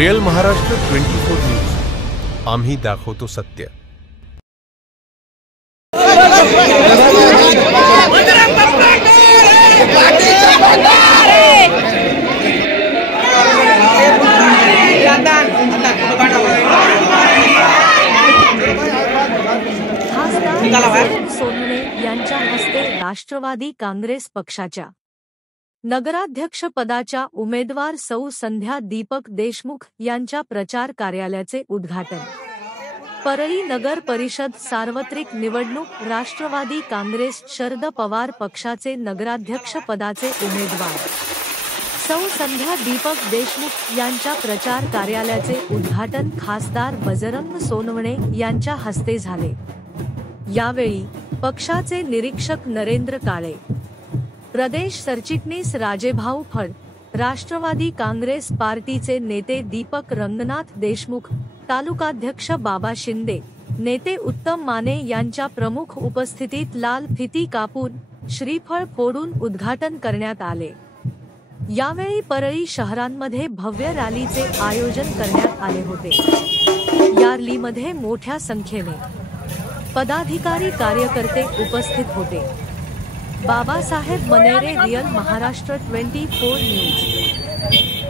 Real Maharashtra 24 news, आम्ही दाखवतो सत्य। सोनवणे यांच्या हस्ते राष्ट्रवादी काँग्रेस पक्षाच्या नगराध्यक्ष पदाच्या उमेदवार सौ संध्या दीपक देशमुख यांच्या प्रचार कार्यालयाचे उद्घाटन। परळी नगर परिषद सार्वत्रिक निवडणूक राष्ट्रवादी काँग्रेस शरद पवार पक्षाचे नगराध्यक्ष पदाचे उमेदवार सौ संध्या दीपक देशमुख यांच्या प्रचार कार्यालयाचे उद्घाटन खासदार बजरंग सोनवणे यांच्या हस्ते झाले। यावेळी पक्षाचे निरीक्षक नरेंद्र काळे, प्रदेश सरचिटणीस राजेभाऊ फड, राष्ट्रवादी काँग्रेस पार्टीचे नेते दीपक रंगनाथ देशमुख, तालुकाध्यक्ष बाबा शिंदे, नेते उत्तम माने यांच्या प्रमुख उपस्थितीत लाल फिती कापून श्रीफळ फोडून उद्घाटन करण्यात आले। यावेळी परळी शहरांमध्ये भव्य रॅलीचे आयोजन करण्यात आले होते। या रॅलीमध्ये मोठ्या संख्येने पदाधिकारी कार्यकर्ते उपस्थित होते। Babasaheb Manere, real Maharashtra 24 news.